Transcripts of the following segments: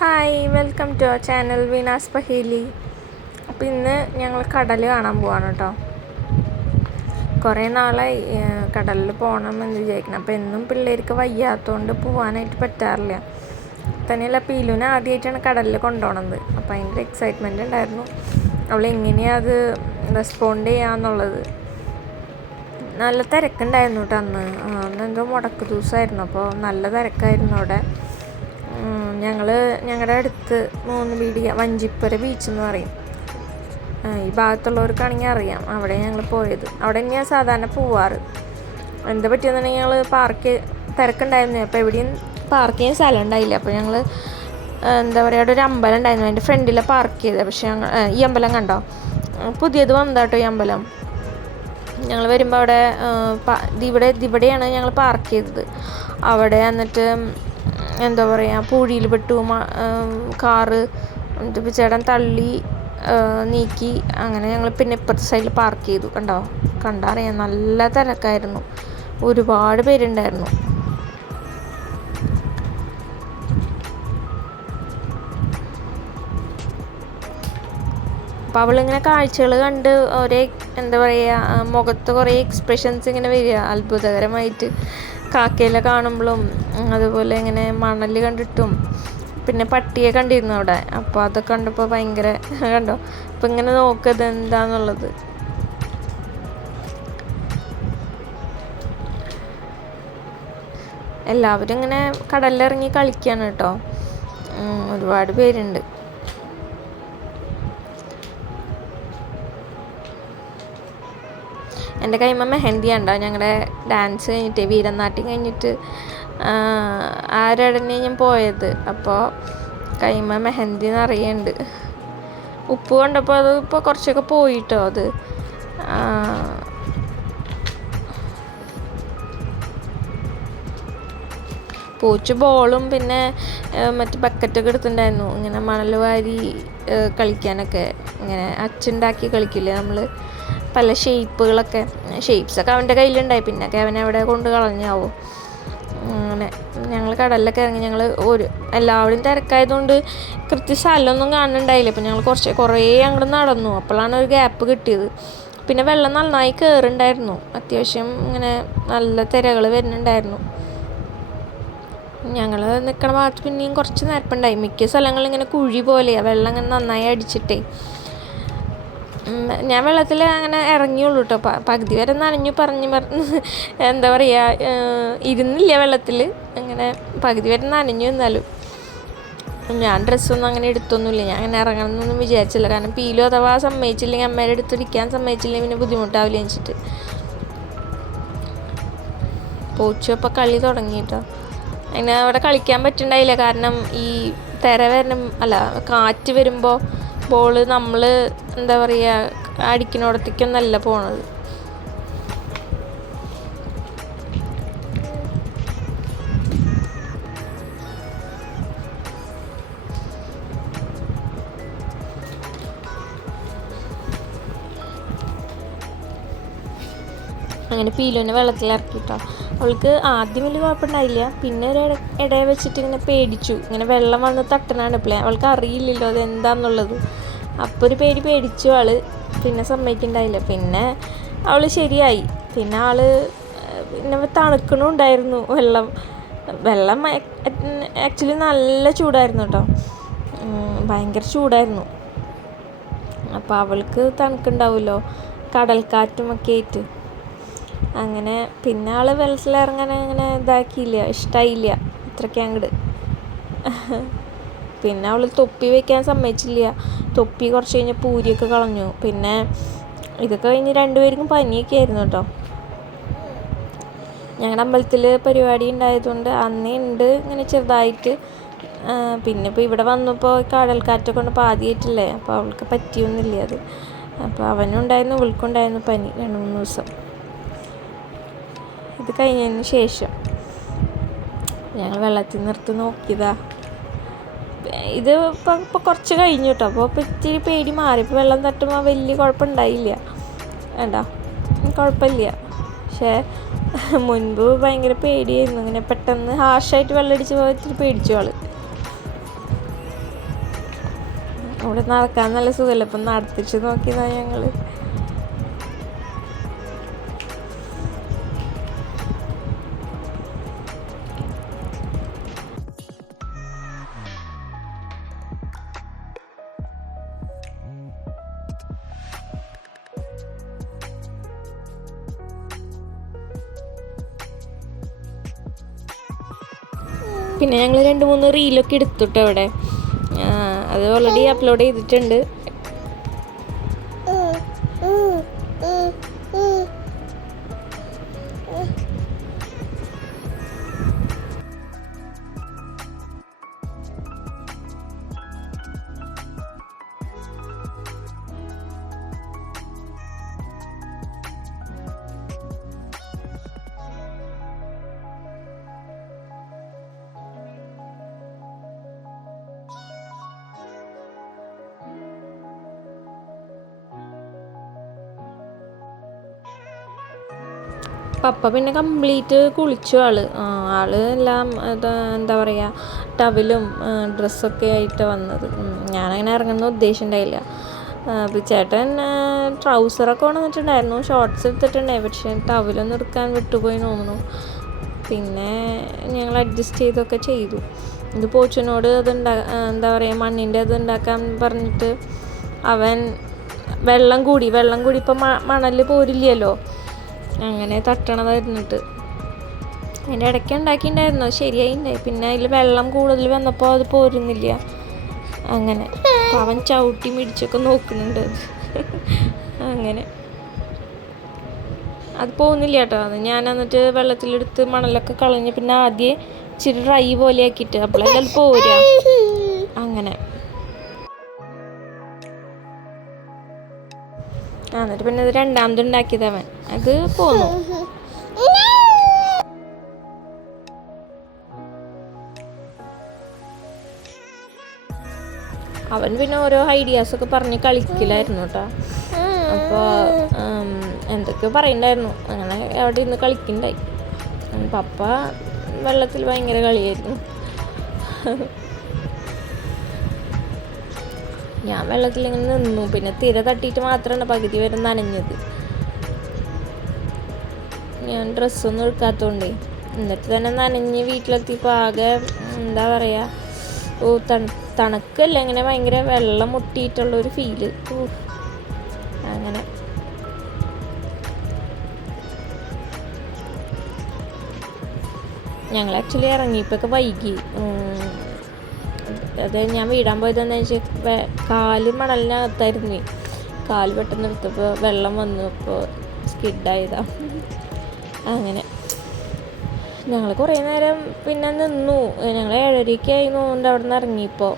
Hi welcome to our channel Veena's Paheli അപ്പോൾ ഇന്ന് ഞങ്ങൾ കടൽ കാണാൻ പോവാണ് കേട്ടോ കുറേ നാളായി കടലിൽ പോകണം എന്ന് വിചാരിക്കണം. അപ്പോൾ എന്നും പിള്ളേർക്ക് വയ്യാത്തതുകൊണ്ട് പോകാനായിട്ട് പറ്റാറില്ല. തന്നെയല്ല പീലുവിനെ ആദ്യമായിട്ടാണ് കടലിൽ കൊണ്ടുപോകണത് അപ്പോൾ ഭയങ്കര എക്സൈറ്റ്മെന്റ് ഉണ്ടായിരുന്നു അവൾ എങ്ങനെയാണ് അത് റെസ്പോണ്ട് ചെയ്യാന്നുള്ളത്. നല്ല തിരക്കുണ്ടായിരുന്നു കേട്ടോ അന്ന്. അന്ന് എന്തോ മുടക്ക് ദിവസമായിരുന്നു അപ്പോൾ നല്ല തിരക്കായിരുന്നു അവിടെ. ഞങ്ങൾ ഞങ്ങളുടെ അടുത്ത് മൂന്ന് ബീഡി വഞ്ചിപ്പുര ബീച്ച് എന്ന് പറയും ഈ ഭാഗത്തുള്ളവർക്കാണെങ്കിൽ അറിയാം അവിടെ ഞങ്ങൾ പോയത്. അവിടെ ഞാൻ സാധാരണ പോവാറ്. എന്താ പറ്റിയെന്നുണ്ടെങ്കിൽ ഞങ്ങൾ പാർക്ക് തിരക്കുണ്ടായിരുന്നു. അപ്പോൾ എവിടെയും പാർക്ക് ചെയ്യാൻ സ്ഥലം ഉണ്ടായില്ല. അപ്പോൾ ഞങ്ങൾ എന്താ പറയുക അവിടെ ഒരു അമ്പലം ഉണ്ടായിരുന്നു. അതിന്റെ ഫ്രണ്ടിലെ പാർക്ക് ചെയ്തത്. പക്ഷേ ഞങ്ങൾ ഈ അമ്പലം കണ്ടോ? പുതിയത് വന്നതാട്ടോ ഈ അമ്പലം. ഞങ്ങൾ വരുമ്പോൾ അവിടെ ഇവിടെ ഇവിടെയാണ് ഞങ്ങൾ പാർക്ക് ചെയ്തത്. അവിടെ എന്നിട്ട് എന്താ പറയുക പൂഴിയിൽ പെട്ടു കാറ് എന്നിട്ട് ചേട്ടൻ തള്ളി നീക്കി അങ്ങനെ ഞങ്ങൾ പിന്നെ ഇപ്പുറത്തെ സൈഡിൽ പാർക്ക് ചെയ്തു കണ്ടോ? കണ്ടറിയാം നല്ല തിരക്കായിരുന്നു. ഒരുപാട് പേരുണ്ടായിരുന്നു. അപ്പോൾ അവളിങ്ങനെ കാഴ്ചകൾ കണ്ട് ഒരേ എന്താ പറയുക മുഖത്ത് കുറേ എക്സ്പ്രഷൻസ് ഇങ്ങനെ വരിക അത്ഭുതകരമായിട്ട്. കാക്കയില കാണുമ്പോഴും അതുപോലെ ഇങ്ങനെ മണൽ കണ്ടിട്ടും പിന്നെ പട്ടിയെ കണ്ടിരുന്നു അവിടെ. അപ്പോൾ അതൊക്കെ കണ്ടപ്പോൾ ഭയങ്കര കണ്ടോ? അപ്പം ഇങ്ങനെ നോക്കത് എന്താന്നുള്ളത്. എല്ലാവരും ഇങ്ങനെ കടലിലിറങ്ങി കളിക്കുകയാണ് കേട്ടോ. ഒരുപാട് പേരുണ്ട്. എന്റെ കൈമ മെഹന്തി ഉണ്ടോ ഞങ്ങളുടെ ഡാൻസ് കഴിഞ്ഞിട്ട് വീരനാട്ടി കഴിഞ്ഞിട്ട് ആരടനെ ഞാൻ പോയത്. അപ്പോൾ കൈമ മെഹന്തി നിറയുണ്ട് ഉപ്പ് കണ്ടപ്പോൾ അത് ഇപ്പോൾ കുറച്ചൊക്കെ പോയിട്ടോ അത്. പൂച്ച ബോളും പിന്നെ മറ്റു ബക്കറ്റൊക്കെ എടുത്തിട്ടുണ്ടായിരുന്നു ഇങ്ങനെ മണൽ വാരി കളിക്കാനൊക്കെ. ഇങ്ങനെ അച്ചുണ്ടാക്കി കളിക്കില്ലേ നമ്മൾ പല ഷേപ്പുകളൊക്കെ ഷേപ്സൊക്കെ അവന്റെ കയ്യിലുണ്ടായി. പിന്നൊക്കെ അവൻ അവിടെ കൊണ്ട് കളഞ്ഞാവോ. അങ്ങനെ ഞങ്ങൾ കടലിലൊക്കെ ഇറങ്ങി ഞങ്ങൾ ഒരു എല്ലാവരും തിരക്കായതുകൊണ്ട് കൃത്യ സ്ഥലമൊന്നും കാണുന്നുണ്ടായില്ല അപ്പം ഞങ്ങൾ കുറച്ച് കുറേ അങ്ങോട്ട് നടന്നു. അപ്പോഴാണ് ഒരു ഗ്യാപ്പ് കിട്ടിയത്. പിന്നെ വെള്ളം നന്നായി കയറുണ്ടായിരുന്നു അത്യാവശ്യം ഇങ്ങനെ നല്ല തിരകൾ വരുന്നുണ്ടായിരുന്നു. ഞങ്ങൾ നിൽക്കണ ഭാഗത്ത് പിന്നെയും കുറച്ച് നേരപ്പുണ്ടായി. മിക്ക സ്ഥലങ്ങളിങ്ങനെ കുഴി പോലെയാണ് വെള്ളം ഇങ്ങനെ നന്നായി അടിച്ചിട്ടേ. ഞാൻ വെള്ളത്തിൽ അങ്ങനെ ഇറങ്ങിയുള്ളൂ കേട്ടോ പകുതി വരെ നനഞ്ഞു പറഞ്ഞ് എന്താ പറയുക ഇരുന്നില്ല വെള്ളത്തിൽ അങ്ങനെ പകുതി വരെ നനഞ്ഞു എന്നാലും. ഞാൻ ഡ്രസ്സൊന്നും അങ്ങനെ എടുത്തൊന്നുമില്ല. ഞാൻ അങ്ങനെ ഇറങ്ങണമെന്നൊന്നും വിചാരിച്ചില്ല. കാരണം പീലോ അഥവാ സമ്മതിച്ചില്ലെങ്കിൽ അമ്മയുടെ അടുത്തിരിക്കാൻ സമ്മതിച്ചില്ലെങ്കിൽ പിന്നെ ബുദ്ധിമുട്ടാവില്ല വെച്ചിട്ട് പോച്ചു അപ്പോൾ കളി തുടങ്ങി കേട്ടോ അതിന് അവിടെ കളിക്കാൻ പറ്റുണ്ടായില്ല. കാരണം ഈ തിര വരണം അല്ല കാറ്റ് വരുമ്പോൾ ബോൾ നമ്മൾ എന്താ പറയുക അടിക്കുന്നിടത്തേക്കൊന്നല്ല പോണത്. അങ്ങനെ പീലുവിനെ വെള്ളത്തിൽ ഇറക്കിട്ടോ. അവൾക്ക് ആദ്യം വലിയ കുഴപ്പമുണ്ടായില്ല. പിന്നെ ഒരു ഇടയെ വെച്ചിട്ട് ഇങ്ങനെ പേടിച്ചു. ഇങ്ങനെ വെള്ളം വന്ന് തട്ടണാണ് പ്ലേ അവൾക്ക് അറിയില്ലല്ലോ അത് എന്താന്നുള്ളത് അപ്പോൾ ഒരു പേടി പേടിച്ചു ആൾ. പിന്നെ സമ്മതിക്കണ്ടായില്ല. പിന്നെ അവൾ ശരിയായി. പിന്നെ ആൾ പിന്നെ തണുക്കണുണ്ടായിരുന്നു വെള്ളം വെള്ളം ആക്ച്വലി നല്ല ചൂടായിരുന്നു കേട്ടോ ഭയങ്കര ചൂടായിരുന്നു. അപ്പോൾ അവൾക്ക് തണുക്കുണ്ടാവുമല്ലോ കടൽക്കാറ്റുമൊക്കെ ആയിട്ട്. അങ്ങനെ പിന്നെ ആൾ വെള്ളത്തിലിറങ്ങാൻ അങ്ങനെ ഇതാക്കിയില്ല. ഇഷ്ടമായില്ല അത്രയ്ക്ക് അങ്ങോട്ട് പിന്നെ അവൾ തൊപ്പി വെക്കാൻ സമ്മതിച്ചില്ല. തൊപ്പി കുറച്ച് കഴിഞ്ഞപ്പോൾ പൂരിയൊക്കെ കളഞ്ഞു. പിന്നെ ഇതൊക്കെ കഴിഞ്ഞ് രണ്ടുപേർക്കും പനിയൊക്കെ ആയിരുന്നു കേട്ടോ. ഞങ്ങളുടെ അമ്പലത്തിൽ പരിപാടി ഉണ്ടായതുകൊണ്ട് അന്നേ ഉണ്ട് ഇങ്ങനെ ചെറുതായിട്ട്. പിന്നെ ഇപ്പോൾ ഇവിടെ വന്നപ്പോൾ കടൽക്കാറ്റൊക്കെ കൊണ്ട് പാതിയായിട്ടില്ലേ? അപ്പോൾ അവൾക്ക് പറ്റിയൊന്നുമില്ല അത്. അപ്പോൾ അവനും ഉണ്ടായിരുന്നു ഇവൾക്കുണ്ടായിരുന്നു പനി രണ്ട് മൂന്ന് ദിവസം. ഇത് കഴിഞ്ഞതിന് ശേഷം ഞങ്ങൾ വെള്ളത്തിൽ നിർത്തി നോക്കിയതാ. ഇത് ഇപ്പം ഇപ്പോൾ കുറച്ച് കഴിഞ്ഞു കേട്ടോ അപ്പോൾ ഇപ്പോൾ ഇത്തിരി പേടി മാറി. ഇപ്പോൾ വെള്ളം തട്ടുമ്പോൾ വലിയ കുഴപ്പമുണ്ടായില്ല. വേണ്ട കുഴപ്പമില്ല. പക്ഷേ മുൻപ് ഭയങ്കര പേടിയായിരുന്നു. ഇങ്ങനെ പെട്ടെന്ന് ഹാർഷായിട്ട് വെള്ളം അടിച്ച് പോയി ഇത്തിരി പേടിച്ചു ആൾ. അവിടെ നടക്കാൻ നല്ല സുഖമല്ല. ഇപ്പം നടത്തിച്ച് നോക്കിയതാണ് ഞങ്ങൾ. പിന്നെ ഞങ്ങൾ രണ്ട് മൂന്ന് റീലൊക്കെ എടുത്തിട്ടോ അവിടെ അത് ഓൾറെഡി അപ്ലോഡ് ചെയ്തിട്ടുണ്ട്. പപ്പ പിന്നെ കംപ്ലീറ്റ് കുളിച്ചു ആൾ. ആൾ എല്ലാം എന്താ പറയുക ടവലും ഡ്രസ്സൊക്കെ ആയിട്ട് വന്നത്. ഞാനങ്ങനെ ഇറങ്ങുന്ന ഉദ്ദേശം ഉണ്ടായില്ല. അപ്പോൾ ചേട്ടൻ ട്രൗസറൊക്കെ കൊണ്ടുവന്നിട്ടുണ്ടായിരുന്നു. ഷോർട്ട്സ് എടുത്തിട്ടുണ്ടായി പക്ഷേ ടവലൊന്നും എടുക്കാൻ വിട്ടുപോയി തോന്നുന്നു. പിന്നെ ഞങ്ങൾ അഡ്ജസ്റ്റ് ചെയ്തൊക്കെ ചെയ്തു. ഇത് പോച്ചനോട് അത് എന്താ പറയുക മണ്ണിന്റെ അത് ഉണ്ടാക്കാൻ പറഞ്ഞിട്ട് അവൻ വെള്ളം കൂടി വെള്ളം കൂടി ഇപ്പം മണൽ പോരില്ലല്ലോ. അങ്ങനെ തട്ടണതായിരുന്നിട്ട്. അതിന്റെ ഇടയ്ക്ക് ഉണ്ടാക്കിയിട്ടുണ്ടായിരുന്നു ശരിയായി ശരിയായിണ്ടായി പിന്നെ അതിൽ വെള്ളം കൂടുതൽ വന്നപ്പോൾ അത് പോരുന്നില്ല. അങ്ങനെ. അവൻ ചവിട്ടി മിടിച്ചൊക്കെ നോക്കുന്നുണ്ട്. അങ്ങനെ. അത് പോകുന്നില്ല കേട്ടോ. അത് ഞാൻ എന്നിട്ട് വെള്ളത്തിലെടുത്ത് മണലൊക്കെ കളഞ്ഞ് പിന്നെ ആദ്യം ഇച്ചിരി ഡ്രൈ പോലെ ആക്കിയിട്ട് അപ്പോഴല്ലേ അത് പോരാ അങ്ങനെ. എന്നിട്ട് പിന്നെ അത് രണ്ടാമത് ഉണ്ടാക്കിയത് അവൻ. അത് പോന്നു. അവൻ പിന്നെ ഓരോ ഐഡിയാസ് ഒക്കെ പറഞ്ഞ് കളിക്കില്ലായിരുന്നു കേട്ടോ അപ്പോൾ എന്തൊക്കെയോ പറയണ്ടായിരുന്നു. അങ്ങനെ അവിടെ ഇന്ന് കളിക്കണ്ടായി. പപ്പ വെള്ളത്തിൽ ഭയങ്കര കളിയായിരുന്നു. ഞാൻ വെള്ളത്തിൽ ഇങ്ങനെ നിന്നു. പിന്നെ തിര തട്ടിയിട്ട് മാത്രമാണ് പകുതി വരെ നനഞ്ഞത്. ഞാൻ ഡ്രസ്സൊന്നും എടുക്കാത്തതുകൊണ്ടേ എന്നിട്ട് തന്നെ നനഞ്ഞ് വീട്ടിലെത്തിയപ്പോൾ ആകെ എന്താ പറയുക ഓ തണു തണുക്കല്ല ഇങ്ങനെ ഭയങ്കര വെള്ളം മുട്ടിയിട്ടുള്ള ഒരു ഫീൽ അങ്ങനെ. ഞങ്ങൾ ആക്ച്വലി ഇറങ്ങിയപ്പോഴൊക്കെ വൈകി. അത് ഞാൻ വീടാൻ പോയത് എന്താ വെച്ചാൽ കാൽ മണലിനകത്തായിരുന്നു. കാൽ പെട്ടെന്ന് എടുത്തപ്പോൾ വെള്ളം വന്നു അപ്പോൾ സ്കിഡായതാ അങ്ങനെ. ഞങ്ങൾ കുറേ നേരം പിന്നെ നിന്നു. ഞങ്ങൾ ഏഴരയ്ക്ക് നോണ്ട് അവിടെ നിന്ന് ഇറങ്ങിയപ്പോൾ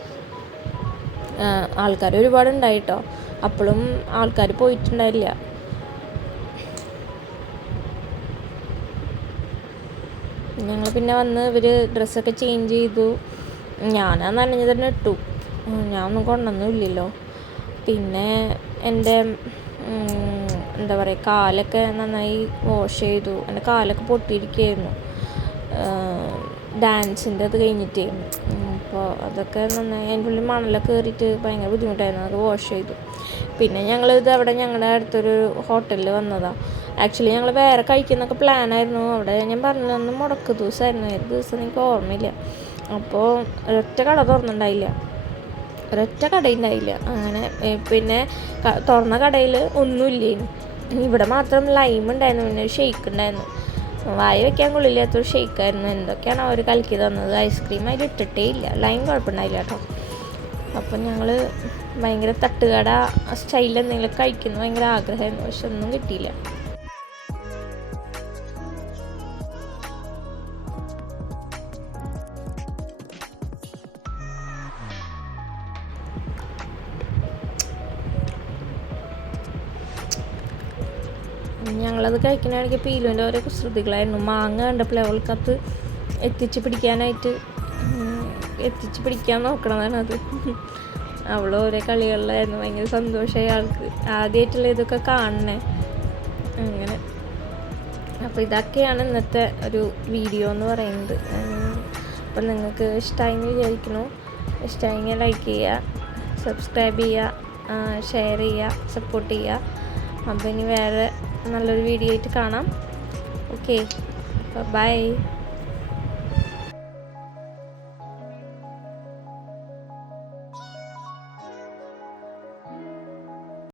ആൾക്കാർ ഒരുപാട് ഉണ്ടായിട്ടോ അപ്പോഴും ആൾക്കാർ പോയിട്ടുണ്ടായില്ല. ഞങ്ങൾ പിന്നെ വന്ന് ഇവർ ഡ്രസ്സൊക്കെ ചേഞ്ച് ചെയ്തു. ഞാൻ ആ തന്നെ ഇട്ടു. ഞാൻ ഒന്നും കൊണ്ടൊന്നുമില്ലല്ലോ. പിന്നെ എന്റെ എന്താ പറയുക കാലൊക്കെ നന്നായി വാഷ് ചെയ്തു. എന്റെ കാലൊക്കെ പൊട്ടിയിരിക്കുകയായിരുന്നു. ഡാൻസിന്റെ അത് കഴിഞ്ഞിട്ടേ. അപ്പോൾ അതൊക്കെ നന്നായി അതിന്റെ ഉള്ളിൽ മണലൊക്കെ കയറിയിട്ട് ഭയങ്കര ബുദ്ധിമുട്ടായിരുന്നു. അത് വാഷ് ചെയ്തു. പിന്നെ ഞങ്ങൾ ഇത് അവിടെ ഞങ്ങളുടെ അടുത്തൊരു ഹോട്ടലിൽ വന്നതാണ് ആക്ച്വലി ഞങ്ങൾ വേറെ കഴിക്കുന്നൊക്കെ പ്ലാനായിരുന്നു അവിടെ ഞാൻ പറഞ്ഞു അന്ന് മുടക്ക് ദിവസമായിരുന്നു. ഏത് ദിവസം എനിക്ക് ഓർമ്മയില്ല. അപ്പോൾ ഒരൊറ്റ കട തുറന്നിട്ടുണ്ടായില്ല ഒരൊറ്റ കടയുണ്ടായില്ല. അങ്ങനെ പിന്നെ തുറന്ന കടയിൽ ഒന്നുമില്ലേനു ഇവിടെ മാത്രം ലൈം ഉണ്ടായിരുന്നു പിന്നെ ഒരു ഷെയ്ക്ക് ഉണ്ടായിരുന്നു വായ വെക്കാൻ കൊള്ളില്ലാത്തൊരു ഷെയ്ക്കായിരുന്നു. എന്തൊക്കെയാണ് അവർ കലക്കി തന്നത്? ഐസ്ക്രീം അതിൽ ഇട്ടിട്ടേ ഇല്ല ലൈം കുഴപ്പമുണ്ടായില്ല കേട്ടോ. അപ്പം ഞങ്ങൾ ഭയങ്കര തട്ടുകട സ്റ്റൈലിൽ എന്തെങ്കിലും കഴിക്കുന്നു. ഭയങ്കര ആഗ്രഹമായിരുന്നു. പക്ഷെ ഒന്നും കിട്ടിയില്ല. ഞങ്ങളത് കഴിക്കണമെങ്കിൽ പീലുവിന്റെ ഓരോ കുസൃതികളായിരുന്നു മാങ്ങ കണ്ടപ്പോൾ അവൾക്കത്ത് എത്തിച്ച് പിടിക്കാനായിട്ട് എത്തിച്ച് പിടിക്കാൻ നോക്കണതാണ് അത്. അവൾ ഓരോ കളികളിലായിരുന്നു. ഭയങ്കര സന്തോഷമായി ആൾക്ക് ആദ്യമായിട്ടുള്ള ഇതൊക്കെ കാണണേ. അങ്ങനെ. അപ്പോൾ ഇതൊക്കെയാണ് ഇന്നത്തെ ഒരു വീഡിയോ എന്ന് പറയുന്നത്. അപ്പം നിങ്ങൾക്ക് ഇഷ്ടമായി എന്ന് വിചാരിക്കുന്നു. ഇഷ്ടമായെങ്കിൽ ലൈക്ക് ചെയ്യുക സബ്സ്ക്രൈബ് ചെയ്യുക ഷെയർ ചെയ്യുക സപ്പോർട്ട് ചെയ്യുക. അപ്പം ഇനി വേറെ നല്ലൊരു വീഡിയോ ആയിട്ട് കാണാം. Okay bye